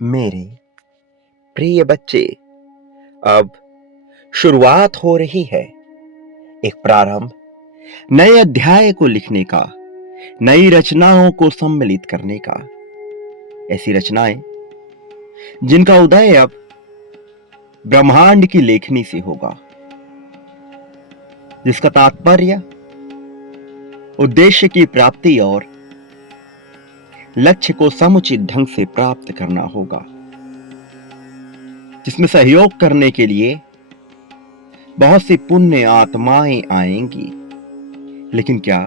मेरे प्रिय बच्चे, अब शुरुआत हो रही है एक प्रारंभ, नए अध्याय को लिखने का, नई रचनाओं को सम्मिलित करने का। ऐसी रचनाएं जिनका उदय अब ब्रह्मांड की लेखनी से होगा, जिसका तात्पर्य उद्देश्य की प्राप्ति और लक्ष्य को समुचित ढंग से प्राप्त करना होगा, जिसमें सहयोग करने के लिए बहुत सी पुण्य आत्माएं आएंगी। लेकिन क्या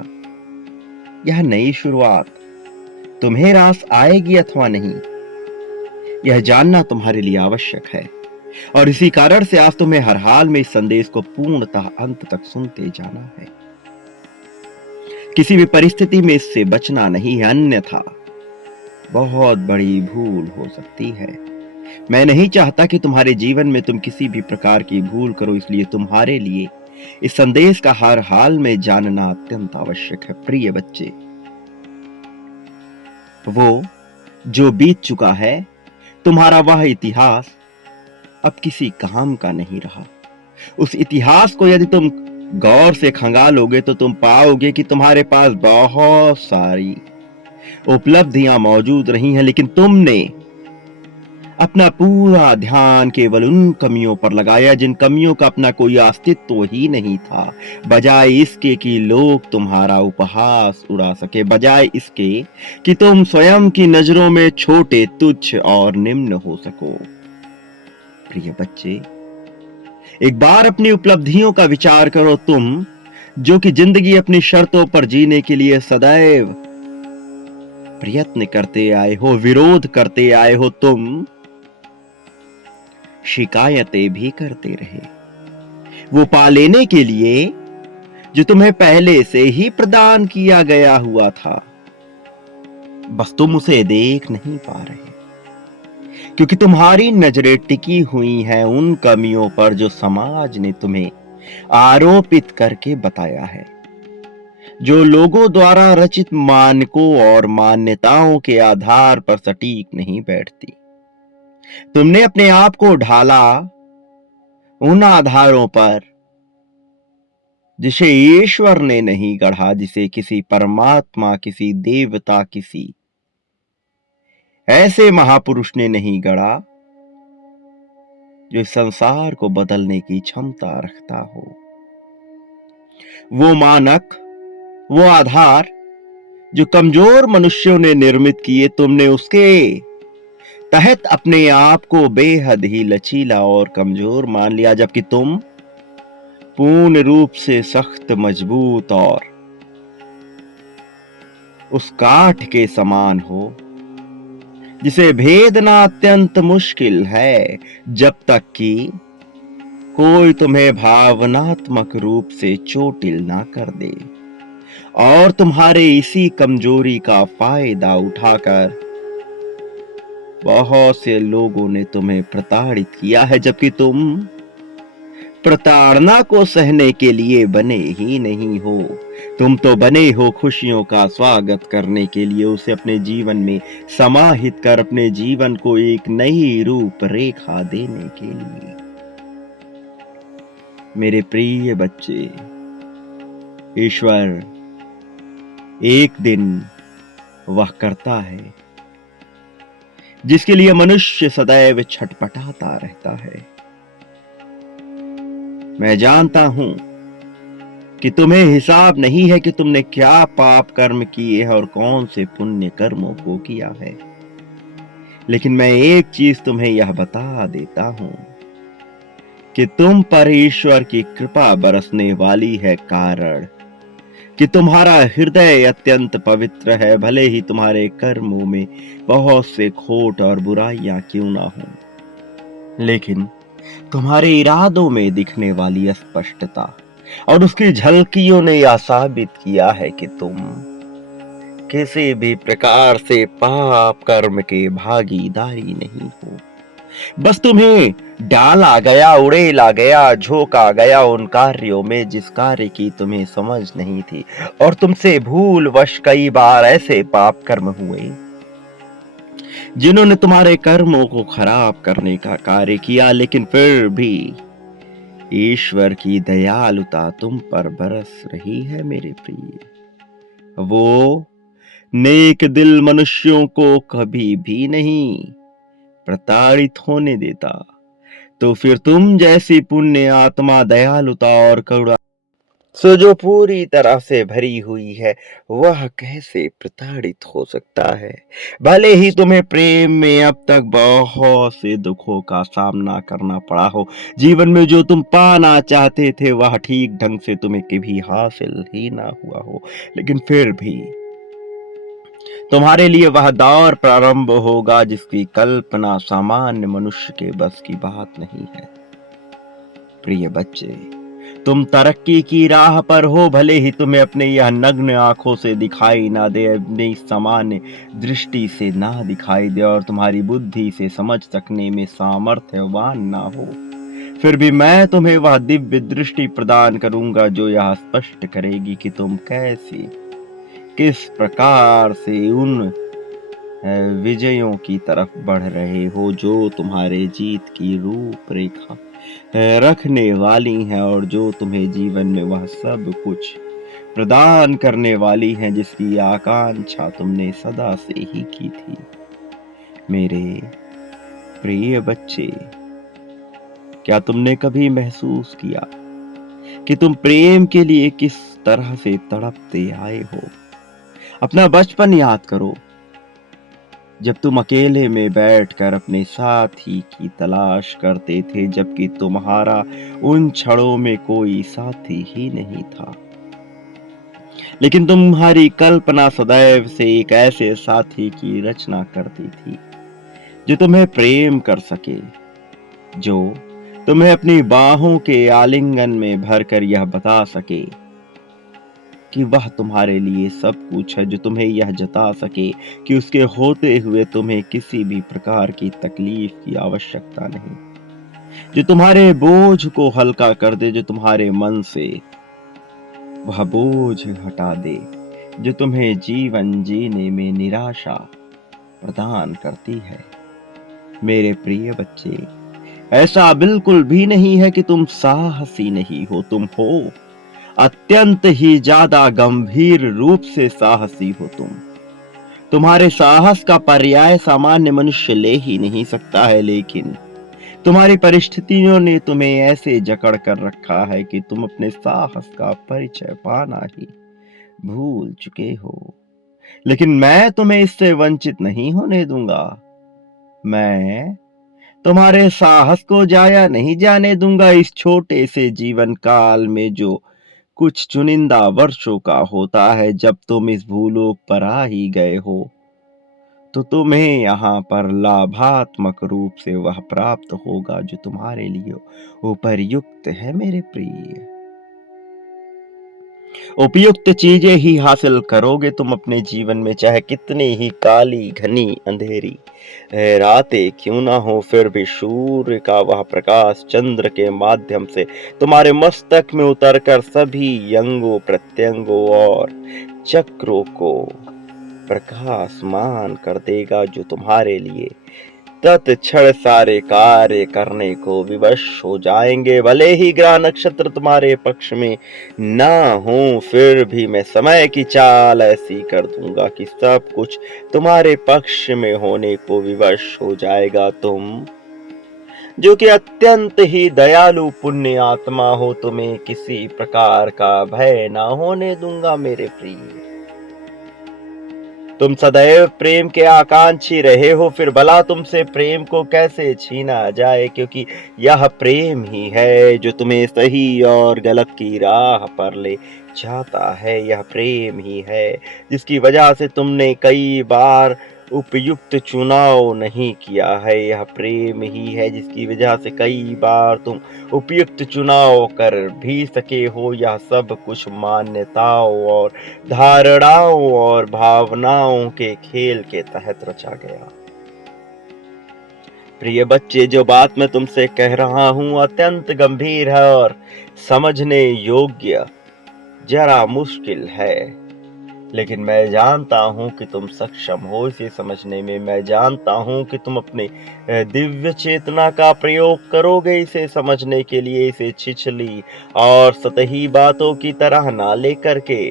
यह नई शुरुआत तुम्हें रास आएगी अथवा नहीं, यह जानना तुम्हारे लिए आवश्यक है। और इसी कारण से आज तुम्हें हर हाल में इस संदेश को पूर्णतः अंत तक सुनते जाना है। किसी भी परिस्थिति में इससे बचना नहीं है, अन्यथा बहुत बड़ी भूल हो सकती है। मैं नहीं चाहता कि तुम्हारे जीवन में तुम किसी भी प्रकार की भूल करो, इसलिए तुम्हारे लिए इस संदेश का हर हाल में जानना अत्यंत आवश्यक है। प्रिय बच्चे, वो जो बीत चुका है, तुम्हारा वह इतिहास अब किसी काम का नहीं रहा। उस इतिहास को यदि तुम गौर से खंगालोगे तो तुम पाओगे कि तुम्हारे पास बहुत सारी उपलब्धियां मौजूद रही हैं, लेकिन तुमने अपना पूरा ध्यान केवल उन कमियों पर लगाया जिन कमियों का अपना कोई अस्तित्व ही नहीं था। बजाय इसके कि लोग तुम्हारा उपहास उड़ा सके, बजाय इसके कि तुम स्वयं की नजरों में छोटे, तुच्छ और निम्न हो सको। प्रिय बच्चे, एक बार अपनी उपलब्धियों का विचार करो। तुम जो कि जिंदगी अपनी शर्तों पर जीने के लिए सदैव प्रयत्न करते आए हो, विरोध करते आए हो, तुम शिकायतें भी करते रहे वो पा लेने के लिए जो तुम्हें पहले से ही प्रदान किया गया हुआ था। बस तुम उसे देख नहीं पा रहे, क्योंकि तुम्हारी नजरें टिकी हुई हैं उन कमियों पर जो समाज ने तुम्हें आरोपित करके बताया है, जो लोगों द्वारा रचित मानकों और मान्यताओं के आधार पर सटीक नहीं बैठती। तुमने अपने आप को ढाला उन आधारों पर जिसे ईश्वर ने नहीं गढ़ा, जिसे किसी परमात्मा, किसी देवता, किसी ऐसे महापुरुष ने नहीं गढ़ा जो इस संसार को बदलने की क्षमता रखता हो। वो मानक, वो आधार जो कमजोर मनुष्यों ने निर्मित किए, तुमने उसके तहत अपने आप को बेहद ही लचीला और कमजोर मान लिया, जबकि तुम पूर्ण रूप से सख्त, मजबूत और उस काठ के समान हो जिसे भेदना अत्यंत मुश्किल है, जब तक कि कोई तुम्हें भावनात्मक रूप से चोटिल ना कर दे। और तुम्हारे इसी कमजोरी का फायदा उठाकर बहुत से लोगों ने तुम्हें प्रताड़ित किया है, जबकि तुम प्रताड़ना को सहने के लिए बने ही नहीं हो। तुम तो बने हो खुशियों का स्वागत करने के लिए, उसे अपने जीवन में समाहित कर अपने जीवन को एक नई रूपरेखा देने के लिए। मेरे प्रिय बच्चे, ईश्वर एक दिन वह करता है जिसके लिए मनुष्य सदैव छटपटाता रहता है। मैं जानता हूं कि तुम्हें हिसाब नहीं है कि तुमने क्या पाप कर्म किए हैं और कौन से पुण्य कर्मों को किया है, लेकिन मैं एक चीज तुम्हें यह बता देता हूं कि तुम पर ईश्वर की कृपा बरसने वाली है, कारण कि तुम्हारा हृदय अत्यंत पवित्र है, भले ही तुम्हारे कर्मों में बहुत से खोट और बुराइयां क्यों ना हो। लेकिन तुम्हारे इरादों में दिखने वाली अस्पष्टता और उसकी झलकियों ने यह साबित किया है कि तुम किसी भी प्रकार से पाप कर्म के भागीदारी नहीं हो। बस तुम्हें डाला गया, उड़ेला गया, झोंका गया उन कार्यों में जिस कार्य की तुम्हें समझ नहीं थी, और तुमसे भूलवश कई बार ऐसे पाप कर्म हुए जिन्होंने तुम्हारे कर्मों को खराब करने का कार्य किया, लेकिन फिर भी ईश्वर की दयालुता तुम पर बरस रही है मेरे प्रिय। वो नेक दिल मनुष्यों को कभी भी नहीं प्रताड़ित होने देता। तो फिर तुम जैसी पुण्य आत्मा, दयालुता और करुणा सो जो पूरी तरह से भरी हुई है, वह कैसे प्रताड़ित हो सकता है? भले ही तुम्हें प्रेम में अब तक बहुत से दुखों का सामना करना पड़ा हो, जीवन में जो तुम पाना चाहते थे वह ठीक ढंग से तुम्हें कभी हासिल ही ना हुआ हो, लेकिन फिर भी तुम्हारे लिए वह दौर प्रारंभ होगा जिसकी कल्पना सामान्य मनुष्य के बस की बात नहीं है। प्रिय बच्चे, तुम तरक्की की राह पर हो, भले ही तुम्हें अपने यह नग्न आंखों से दिखाई ना दे, अपनी सामान्य दृष्टि से ना दिखाई दे और तुम्हारी बुद्धि से समझ सकने में सामर्थ्यवान ना हो, फिर भी मैं तुम्हें वह दिव्य दृष्टि प्रदान करूंगा जो यह स्पष्ट करेगी कि तुम किस प्रकार से उन विजयों की तरफ बढ़ रहे हो जो तुम्हारे जीत की रूपरेखा रखने वाली हैं और जो तुम्हें जीवन में वह सब कुछ प्रदान करने वाली हैं जिसकी आकांक्षा तुमने सदा से ही की थी। मेरे प्रिय बच्चे, क्या तुमने कभी महसूस किया कि तुम प्रेम के लिए किस तरह से तड़पते आए हो? अपना बचपन याद करो, जब तुम अकेले में बैठकर अपने साथी की तलाश करते थे, जबकि तुम्हारा उन क्षणों में कोई साथी ही नहीं था, लेकिन तुम्हारी कल्पना सदैव से एक ऐसे साथी की रचना करती थी जो तुम्हें प्रेम कर सके, जो तुम्हें अपनी बाहों के आलिंगन में भरकर यह बता सके कि वह तुम्हारे लिए सब कुछ है, जो तुम्हें यह जता सके कि उसके होते हुए तुम्हें किसी भी प्रकार की तकलीफ की आवश्यकता नहीं, जो तुम्हारे बोझ को हल्का कर दे, जो तुम्हारे मन से वह बोझ हटा दे जो तुम्हें जीवन जीने में निराशा प्रदान करती है। मेरे प्रिय बच्चे, ऐसा बिल्कुल भी नहीं है कि तुम साहसी नहीं हो, तुम हो अत्यंत ही ज्यादा गंभीर रूप से साहसी हो। तुम्हारे साहस का पर्याय सामान्य मनुष्य ले ही नहीं सकता है, लेकिन तुम्हारी परिस्थितियों ने तुम्हें ऐसे जकड़ कर रखा है कि तुम अपने साहस का परिचय पाना ही भूल चुके हो। लेकिन मैं तुम्हें इससे वंचित नहीं होने दूंगा। मैं तुम्हारे साहस को जाया नहीं जाने दूंगा। इस छोटे से जीवन काल में जो कुछ चुनिंदा वर्षों का होता है, जब तुम इस भूलोक पर आ ही गए हो, तो तुम्हें यहाँ पर लाभात्मक रूप से वह प्राप्त होगा जो तुम्हारे लिए उपयुक्त है। मेरे प्रिय, उपयुक्त चीजें ही हासिल करोगे तुम अपने जीवन में, चाहे कितनी ही काली घनी अंधेरी रातें क्यों ना हो, फिर भी सूर्य का वह प्रकाश चंद्र के माध्यम से तुम्हारे मस्तक में उतरकर सभी अंगों प्रत्यंगों और चक्रों को प्रकाशमान कर देगा, जो तुम्हारे लिए तत्क्षण सारे कार्य करने को विवश हो जाएंगे। भले ही ग्रह नक्षत्र तुम्हारे पक्ष में ना हो, फिर भी मैं समय की चाल ऐसी कर दूंगा कि सब कुछ तुम्हारे पक्ष में होने को विवश हो जाएगा। तुम जो कि अत्यंत ही दयालु पुण्य आत्मा हो, तुम्हें किसी प्रकार का भय ना होने दूंगा। मेरे प्रिय, तुम सदैव प्रेम के आकांक्षी रहे हो, फिर भला तुमसे प्रेम को कैसे छीना जाए, क्योंकि यह प्रेम ही है जो तुम्हें सही और गलत की राह पर ले जाता है। यह प्रेम ही है जिसकी वजह से तुमने कई बार उपयुक्त चुनाव नहीं किया है। यह प्रेम ही है जिसकी वजह से कई बार तुम उपयुक्त चुनाव कर भी सके हो। यह सब कुछ मान्यताओं और धारणाओं और भावनाओं के खेल के तहत रचा गया। प्रिय बच्चे, जो बात मैं तुमसे कह रहा हूं अत्यंत गंभीर है और समझने योग्य जरा मुश्किल है। लेकिन मैं जानता हूँ कि तुम सक्षम हो इसे समझने में। मैं जानता हूँ कि तुम अपने दिव्य चेतना का प्रयोग करोगे इसे समझने के लिए। इसे छिछली और सतही बातों की तरह ना लेकर के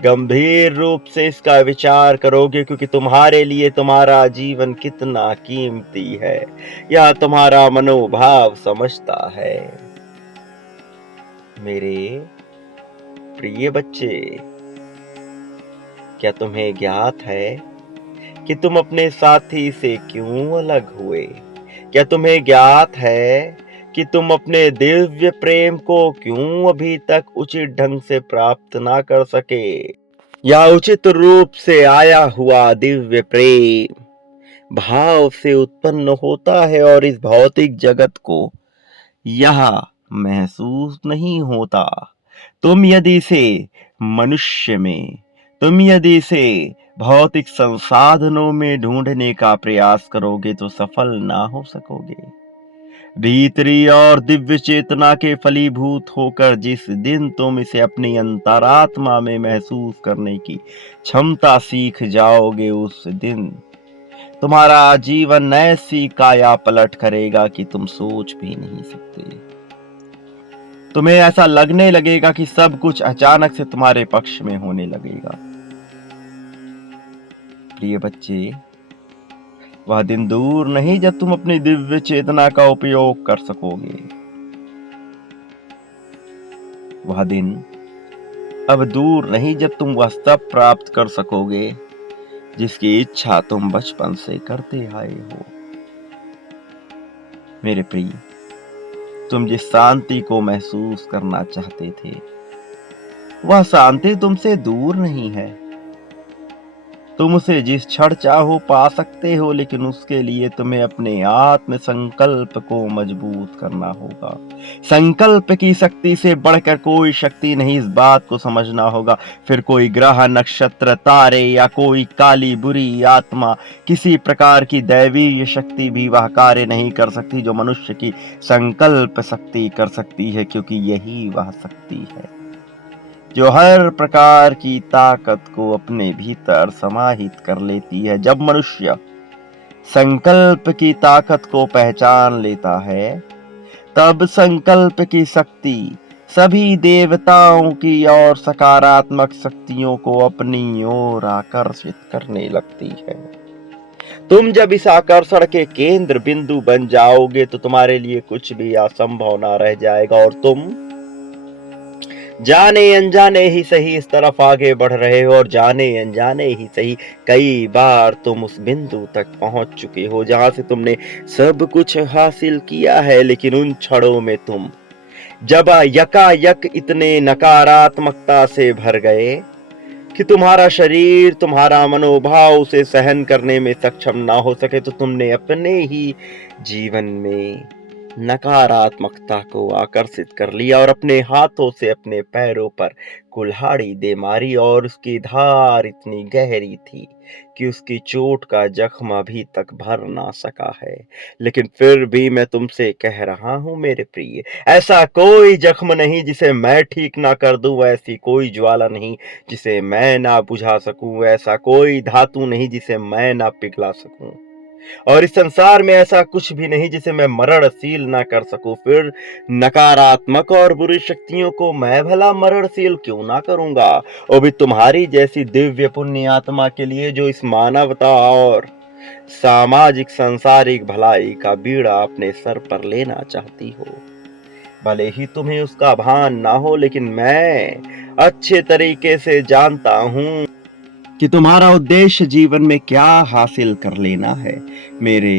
गंभीर रूप से इसका विचार करोगे, क्योंकि तुम्हारे लिए तुम्हारा जीवन कितना कीमती है यह तुम्हारा मनोभाव समझता है। मेरे प्रिय बच्चे, क्या तुम्हें ज्ञात है कि तुम अपने साथी से क्यों अलग हुए? क्या तुम्हें ज्ञात है कि तुम अपने दिव्य प्रेम को क्यों अभी तक उचित ढंग से प्राप्त ना कर सके? या उचित रूप से आया हुआ दिव्य प्रेम भाव से उत्पन्न होता है और इस भौतिक जगत को यह महसूस नहीं होता। तुम यदि इसे मनुष्य में, तुम यदि इसे भौतिक संसाधनों में ढूंढने का प्रयास करोगे तो सफल ना हो सकोगे। भीतरी और दिव्य चेतना के फलीभूत होकर जिस दिन तुम इसे अपनी अंतरात्मा में महसूस करने की क्षमता सीख जाओगे, उस दिन तुम्हारा जीवन ऐसी काया पलट करेगा कि तुम सोच भी नहीं सकते। तुम्हें ऐसा लगने लगेगा कि सब कुछ अचानक से तुम्हारे पक्ष में होने लगेगा। प्रिय बच्चे, वह दिन दूर नहीं जब तुम अपनी दिव्य चेतना का उपयोग कर सकोगे। वह दिन अब दूर नहीं जब तुम वह सब प्राप्त कर सकोगे जिसकी इच्छा तुम बचपन से करते आए हो। मेरे प्रिय, तुम जिस शांति को महसूस करना चाहते थे वह शांति तुमसे दूर नहीं है। तुम उसे जिस क्षण चाहो पा सकते हो, लेकिन उसके लिए तुम्हें अपने आत्म संकल्प को मजबूत करना होगा। संकल्प की शक्ति से बढ़कर कोई शक्ति नहीं, इस बात को समझना होगा। फिर कोई ग्रह, नक्षत्र, तारे या कोई काली बुरी आत्मा, किसी प्रकार की दैवीय शक्ति भी वह कार्य नहीं कर सकती जो मनुष्य की संकल्प शक्ति कर सकती है, क्योंकि यही वह शक्ति है जो हर प्रकार की ताकत को अपने भीतर समाहित कर लेती है। जब मनुष्य संकल्प की ताकत को पहचान लेता है, तब संकल्प की शक्ति सभी देवताओं की और सकारात्मक शक्तियों को अपनी ओर आकर्षित करने लगती है। तुम जब इस आकर्षण के केंद्र बिंदु बन जाओगे तो तुम्हारे लिए कुछ भी असंभव ना रह जाएगा और तुम जाने अनजाने ही सही इस तरफ आगे बढ़ रहे हो, और जाने अनजाने ही सही कई बार तुम उस बिंदु तक पहुंच चुके हो जहां से तुमने सब कुछ हासिल किया है। लेकिन उन क्षणों में तुम जब यकायक इतने नकारात्मकता से भर गए कि तुम्हारा शरीर, तुम्हारा मनोभाव उसे सहन करने में सक्षम ना हो सके, तो तुमने अपने ही जीवन में नकारात्मकता को आकर्षित कर लिया और अपने हाथों से अपने पैरों पर कुल्हाड़ी दे मारी, और उसकी धार इतनी गहरी थी कि उसकी चोट का जख्म अभी तक भर ना सका है। लेकिन फिर भी मैं तुमसे कह रहा हूं मेरे प्रिय, ऐसा कोई जख्म नहीं जिसे मैं ठीक ना कर दूं, ऐसी कोई ज्वाला नहीं जिसे मैं ना बुझा सकूं, ऐसा कोई धातु नहीं जिसे मैं ना पिघला सकूं, और इस संसार में ऐसा कुछ भी नहीं जिसे मैं मरणशील ना कर सकूं। फिर नकारात्मक और बुरी शक्तियों को मैं भला मरणशील क्यों ना करूंगा, वो भी तुम्हारी जैसी दिव्य पुण्य आत्मा के लिए जो इस मानवता और सामाजिक सांसारिक भलाई का बीड़ा अपने सर पर लेना चाहती हो। भले ही तुम्हें उसका भान ना हो, लेकिन मैं अच्छे तरीके से जानता हूं कि तुम्हारा उद्देश्य जीवन में क्या हासिल कर लेना है। मेरे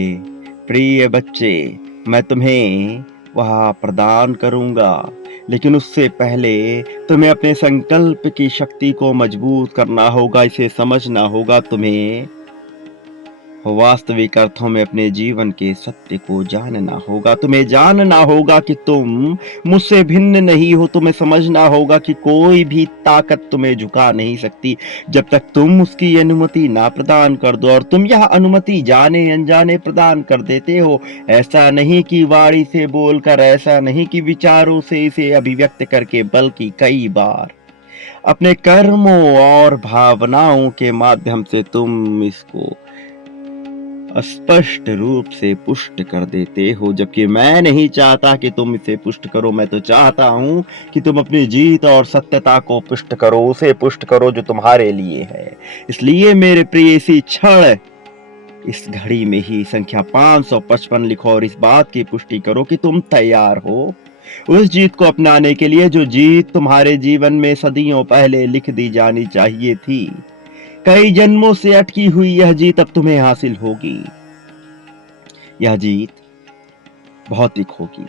प्रिय बच्चे, मैं तुम्हें वह प्रदान करूंगा, लेकिन उससे पहले तुम्हें अपने संकल्प की शक्ति को मजबूत करना होगा। इसे समझना होगा। तुम्हें वास्तविक अर्थों में अपने जीवन के सत्य को जानना होगा। तुम्हें जानना होगा कि तुम मुझसे भिन्न नहीं हो। तुम्हें समझना होगा कि कोई भी ताकत तुम्हें झुका नहीं सकती जब तक तुम उसकी अनुमति ना प्रदान कर दो, और तुम यह अनुमति जाने अनजाने प्रदान कर देते हो। ऐसा नहीं कि वाणी से बोलकर, ऐसा नहीं कि विचारों से इसे अभिव्यक्त करके, बल्कि कई बार अपने कर्मों और भावनाओं के माध्यम से तुम इसको स्पष्ट रूप से पुष्ट कर देते हो, जबकि मैं नहीं चाहता कि तुम इसे पुष्ट करो। मैं तो चाहता हूं कि तुम अपनी जीत और सत्यता को पुष्ट करो, उसे पुष्ट करो जो तुम्हारे लिए है। इसलिए मेरे प्रिय, इसी क्षण इस घड़ी में ही संख्या 555 लिखो और इस बात की पुष्टि करो कि तुम तैयार हो उस जीत को अपनाने के लिए जो जीत तुम्हारे जीवन में सदियों पहले लिख दी जानी चाहिए थी। कई जन्मों से अटकी हुई यह जीत अब तुम्हें हासिल होगी। यह जीत भौतिक होगी,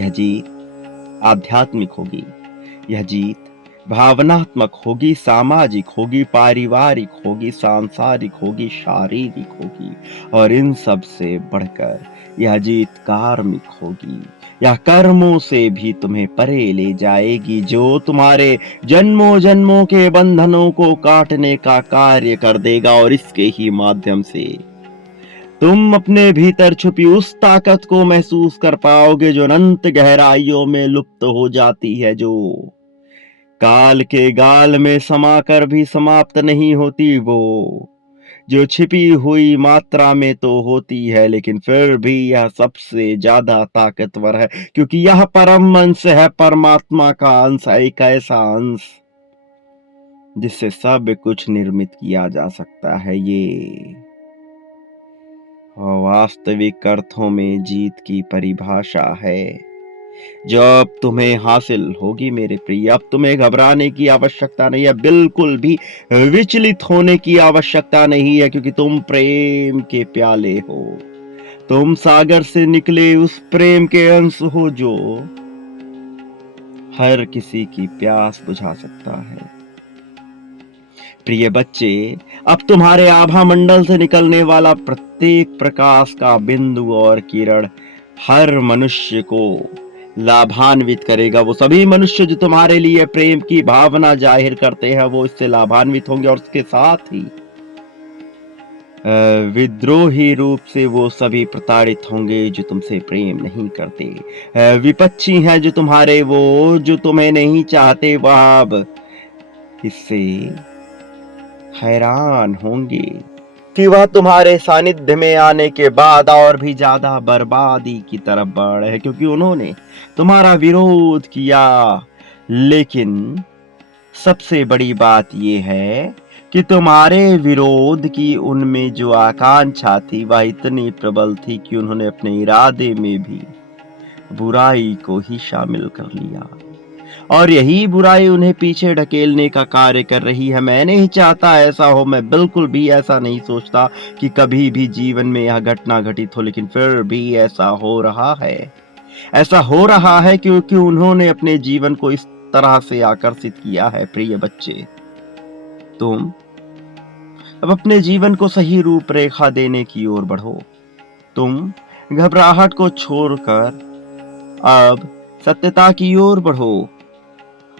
यह जीत आध्यात्मिक होगी, यह जीत भावनात्मक होगी, सामाजिक होगी, पारिवारिक होगी, सांसारिक होगी, शारीरिक होगी और इन सब से बढ़कर यह जीत कार्मिक होगी। यह कर्मों से भी तुम्हें परे ले जाएगी, जो तुम्हारे जन्मों जन्मों के बंधनों को काटने का कार्य कर देगा और इसके ही माध्यम से तुम अपने भीतर छुपी उस ताकत को महसूस कर पाओगे जो अनंत गहराइयों में लुप्त हो जाती है, जो काल के गाल में समाकर भी समाप्त नहीं होती, वो जो छिपी हुई मात्रा में तो होती है लेकिन फिर भी यह सबसे ज्यादा ताकतवर है, क्योंकि यह परम अंश है, परमात्मा का अंश है, एक ऐसा अंश जिससे सब कुछ निर्मित किया जा सकता है। ये वास्तविक अर्थों में जीत की परिभाषा है जो अब तुम्हें हासिल होगी मेरे प्रिय। अब तुम्हें घबराने की आवश्यकता नहीं है, बिल्कुल भी विचलित होने की आवश्यकता नहीं है, क्योंकि तुम प्रेम के प्याले हो। तुम सागर से निकले उस प्रेम के अंश हो जो हर किसी की प्यास बुझा सकता है। प्रिय बच्चे, अब तुम्हारे आभा मंडल से निकलने वाला प्रत्येक प्रकाश का बिंदु और किरण हर मनुष्य को लाभान्वित करेगा। वो सभी मनुष्य जो तुम्हारे लिए प्रेम की भावना जाहिर करते हैं वो इससे लाभान्वित होंगे, और उसके साथ ही विद्रोही रूप से वो सभी प्रताड़ित होंगे जो तुमसे प्रेम नहीं करते। विपक्षी हैं जो तुम्हारे, वो जो तुम्हें नहीं चाहते, वह अब इससे हैरान होंगे कि वह तुम्हारे सानिध्य में आने के बाद और भी ज्यादा बर्बादी की तरफ बढ़ रहे हैं, क्योंकि उन्होंने तुम्हारा विरोध किया। लेकिन सबसे बड़ी बात यह है कि तुम्हारे विरोध की उनमें जो आकांक्षा थी वह इतनी प्रबल थी कि उन्होंने अपने इरादे में भी बुराई को ही शामिल कर लिया, और यही बुराई उन्हें पीछे ढकेलने का कार्य कर रही है। मैं नहीं चाहता ऐसा हो, मैं बिल्कुल भी ऐसा नहीं सोचता कि कभी भी जीवन में यह घटना घटित हो, लेकिन फिर भी ऐसा हो रहा है। ऐसा हो रहा है क्योंकि उन्होंने अपने जीवन को इस तरह से आकर्षित किया है। प्रिय बच्चे, तुम अब अपने जीवन को सही रूपरेखा देने की ओर बढ़ो। तुम घबराहट को छोड़कर अब सत्यता की ओर बढ़ो।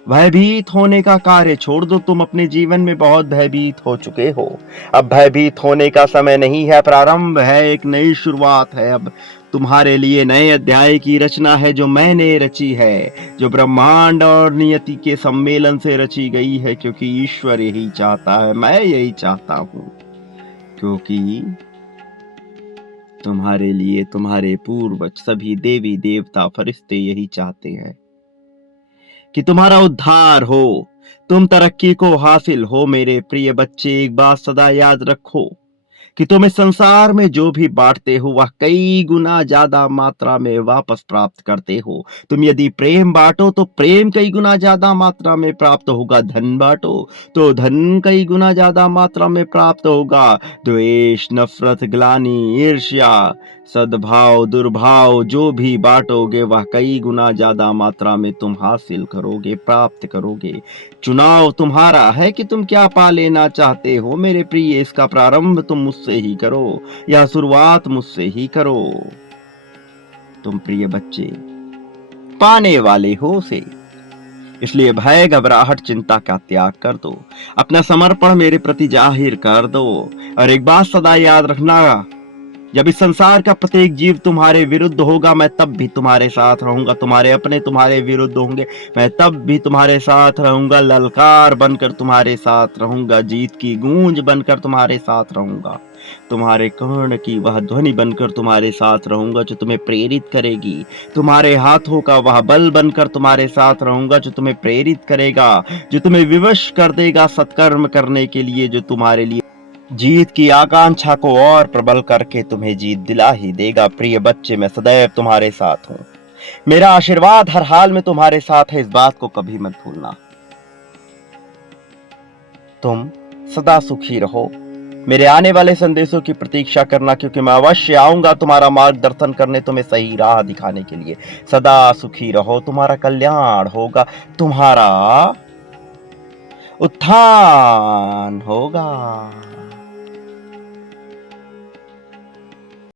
भयभीत होने का कार्य छोड़ दो। तुम अपने जीवन में बहुत भयभीत हो चुके हो। अब भयभीत होने का समय नहीं है, प्रारंभ है, एक नई शुरुआत है। अब तुम्हारे लिए नए अध्याय की रचना है जो मैंने रची है, जो ब्रह्मांड और नियति के सम्मेलन से रची गई है, क्योंकि ईश्वर यही चाहता है, मैं यही चाहता हूं, क्योंकि तुम्हारे लिए तुम्हारे पूर्वज सभी देवी देवता फरिश्ते यही चाहते हैं कि तुम्हारा उद्धार हो, तुम तरक्की को हासिल हो। मेरे प्रिय बच्चे, एक बात सदा याद रखो कि तुम इस संसार में जो भी बांटते हो वह कई गुना ज्यादा मात्रा में वापस प्राप्त करते हो। तुम यदि प्रेम बांटो तो प्रेम कई गुना ज्यादा मात्रा में प्राप्त होगा, धन बांटो तो धन कई गुना ज्यादा मात्रा में प्राप्त होगा। द्वेष, नफरत, ग्लानि, ईर्ष्या, सद्भाव, दुर्भाव जो भी बांटोगे वह कई गुना ज्यादा मात्रा में तुम हासिल करोगे, प्राप्त करोगे। चुनाव तुम्हारा है कि तुम क्या पा लेना चाहते हो मेरे प्रिय। इसका प्रारंभ तुम मुझसे ही करो, यह शुरुआत मुझसे ही करो। तुम प्रिय बच्चे पाने वाले हो उसे, इसलिए भय, घबराहट, चिंता का त्याग कर दो। अपना समर्पण मेरे प्रति जाहिर कर दो। और एक बात सदा याद रखना जब इस संसार का प्रत्येक जीव तुम्हारे विरुद्ध होगा, मैं तब भी तुम्हारे साथ रहूंगा। तुम्हारे अपने तुम्हारे विरुद्ध होंगे, मैं तब भी तुम्हारे साथ रहूंगा। ललकार बनकर तुम्हारे साथ रहूंगा, जीत की गूंज बनकर तुम्हारे साथ रहूंगा। तुम्हारे कर्ण की वह ध्वनि बनकर तुम्हारे साथ रहूंगा जो तुम्हें प्रेरित करेगी। तुम्हारे हाथों का वह बल बनकर तुम्हारे साथ रहूंगा जो तुम्हें प्रेरित करेगा, जो तुम्हें विवश कर देगा सत्कर्म करने के लिए, जो तुम्हारे लिए जीत की आकांक्षा को और प्रबल करके तुम्हें जीत दिला ही देगा। प्रिय बच्चे, मैं सदैव तुम्हारे साथ हूं। मेरा आशीर्वाद हर हाल में तुम्हारे साथ है, इस बात को कभी मत भूलना। तुम सदा सुखी रहो। मेरे आने वाले संदेशों की प्रतीक्षा करना, क्योंकि मैं अवश्य आऊंगा तुम्हारा मार्गदर्शन करने, तुम्हें सही राह दिखाने के लिए। सदा सुखी रहो, तुम्हारा कल्याण होगा, तुम्हारा उत्थान होगा।